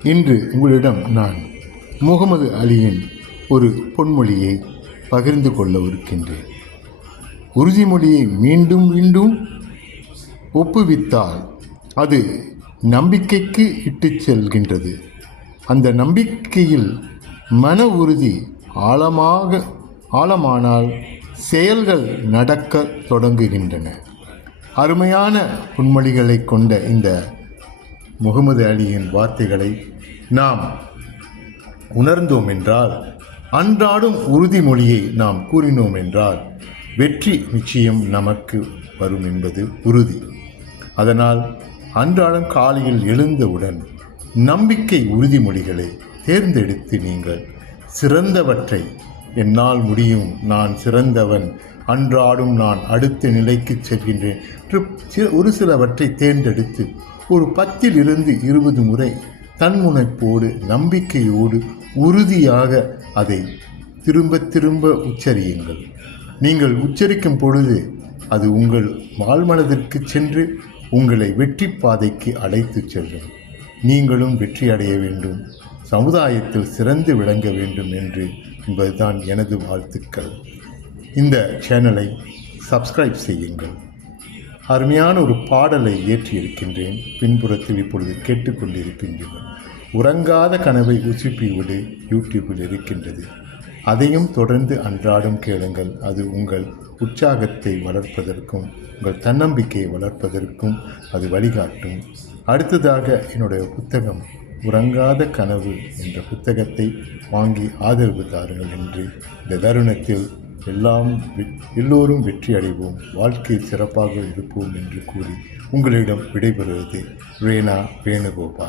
இன்று உங்களிடம் நான் முகமது அலியின் ஒரு பொன்மொழியை பகிர்ந்து கொள்ள இருக்கின்றேன். உறுதிமொழியை மீண்டும் மீண்டும் ஒப்புவித்தால் அது நம்பிக்கைக்கு இட்டுச் செல்கின்றது. அந்த நம்பிக்கையில் மன உறுதி ஆழமானால் செயல்கள் நடக்க தொடங்குகின்றன. அருமையான பொன்மொழிகளை கொண்ட இந்த முகமது அலியின் வார்த்தைகளை நாம் உணர்ந்தோம் என்றால், அன்றாடும் உறுதிமொழியை நாம் கூறினோம் என்றால் வெற்றி நிச்சயம் நமக்கு வரும் என்பது உறுதி. அதனால் அன்றாடம் காலையில் எழுந்தவுடன் நம்பிக்கை உறுதிமொழிகளை தேர்ந்தெடுத்து நீங்கள் சிறந்தவற்றை, என்னால் முடியும், நான் சிறந்தவன், அன்றாடும் நான் அடுத்த நிலைக்கு செல்கின்றேன் ஒரு சிலவற்றை தேர்ந்தெடுத்து ஒரு 10-20 முறை தன்முனைப்போடு நம்பிக்கையோடு உறுதியாக அதை திரும்ப திரும்ப உச்சரியுங்கள். நீங்கள் உச்சரிக்கும் பொழுது அது உங்கள் ஆழ்மனதிற்கு சென்று உங்களை வெற்றி பாதைக்கு அழைத்து செல்லும். நீங்களும் வெற்றி அடைய வேண்டும், சமுதாயத்தில் சிறந்து விளங்க வேண்டும் என்பதுதான் எனது வாழ்த்துக்கள். இந்த சேனலை சப்ஸ்கிரைப் செய்யுங்கள். அருமையான ஒரு பாடலை ஏற்றியிருக்கின்றேன், பின்புறத்தில் இப்பொழுது கேட்டுக்கொண்டிருக்கின்றேன். உறங்காத கனவை உசுப்பிவிடு யூடியூபில் இருக்கின்றது. அதையும் தொடர்ந்து அன்றாடம் கேளுங்கள். அது உங்கள் உற்சாகத்தை வளர்ப்பதற்கும் உங்கள் தன்னம்பிக்கையை வளர்ப்பதற்கும் அது வழிகாட்டும். அடுத்ததாக என்னுடைய புத்தகம் உறங்காத கனவு என்ற புத்தகத்தை வாங்கி ஆதரவு தாருங்கள் என்று இந்த தருணத்தில் எல்லோரும் வெற்றி அடைவோம், வாழ்க்கையில் சிறப்பாக இருப்போம் என்று கூறி உங்களிடம் விடைபெறுவது ரேனா வேணுகோபால்.